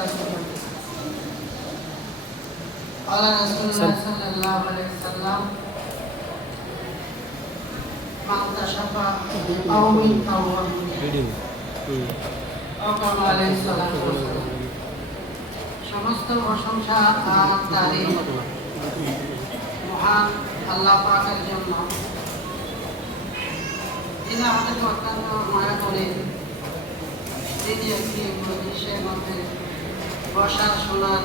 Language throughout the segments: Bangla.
قال رسول الله صلى الله عليه وسلم من تشبع قوم فهو منهم أو كما عليه الصلاة والسلام সমস্ত প্রশংসা আর তারিফ মহান আল্লাহ পাকের জন্য। তিনি আমাদেরকে অত্যন্ত মায়া করে তিনি একটি মজলিসের মধ্যে বসার শোনার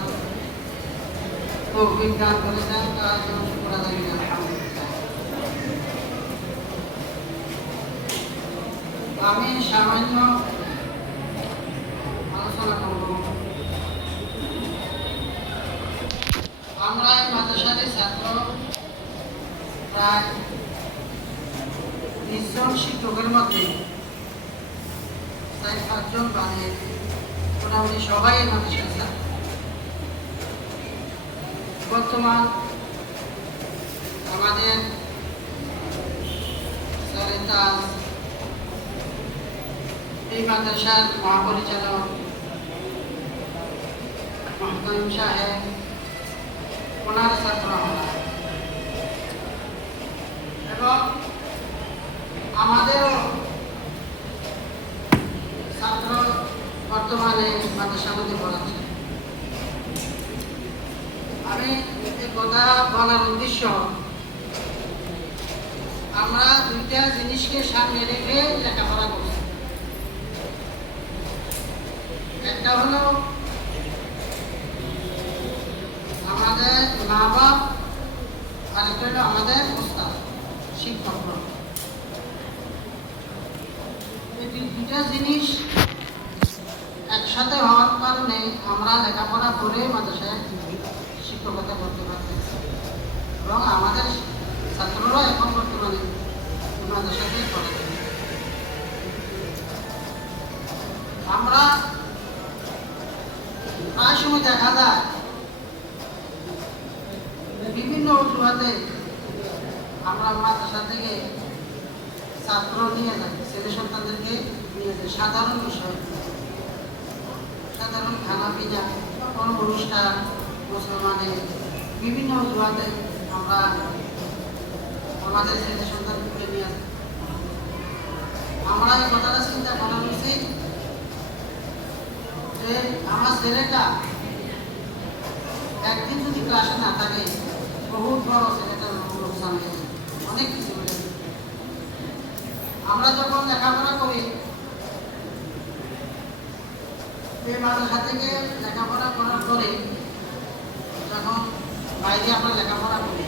তৌফিক দান করেছেন, তার জন্য শুকর আদায় করি আলহামদুলিল্লাহ। আমি সামান্য আলোচনা করব। আমরা মাদ্রাসার ছাত্র প্রায় 20 জন শিক্ষকের মধ্যে 4-5 জন বাদে মোটামুটি সবাই মাদ্রাসার ছাত্র। বর্তমান আমাদের সরেতাজ এই মাদ্রাসার মহাপরিচালক মহতামিম সাহেব, ওনার ছাত্র আমরা, এবং আমাদেরও ছাত্র বর্তমানে মাদ্রাসার মধ্যে পড়াচ্ছে। আমি এই কথা বলার উদ্দেশ্য, আমরা দুইটা জিনিসকে সামনে রেখে লেখাপড়া করছি। একটা হলো আমাদের মা বাপ, আরেকটা হলো আমাদের উস্তাদ শিক্ষকরা। এই দুইটা জিনিস একসাথে হওয়ার কারণে আমরা লেখাপড়া করে মাদ্রাসায় শিক্ষকতা করতে পারতেছি, এবং আমাদের ছাত্ররা এখন বর্তমানে মাদ্রাসাতে পড়ে। আমরা প্রায় সময় দেখা যায় বিভিন্ন অজুহাতে আমরা মাদ্রাসা থেকে ছাত্র নিয়ে যাই, ছেলে সন্তানদেরকে নিয়ে যাই। সাধারণ বিষয়, সাধারণ খানা পিনা, কোনো অনুষ্ঠান, মুসলমানের বিভিন্ন অজুহাতে আমরা আমাদের ছেলে সন্তানকে নিয়ে যাই। আমরা এই কথাটা চিন্তা করা উচিত যে আমার ছেলেটা একদিন যদি ক্লাসে না থাকে, বহুত বড় ছেলেটার লোকসান হয়ে যায়, অনেক কিছু হয়ে যায়। আমরা যখন লেখাপড়া করি, এই মাদ্রাসা থেকে লেখাপড়া করার পরে যখন বাইরে আমরা লেখাপড়া করি,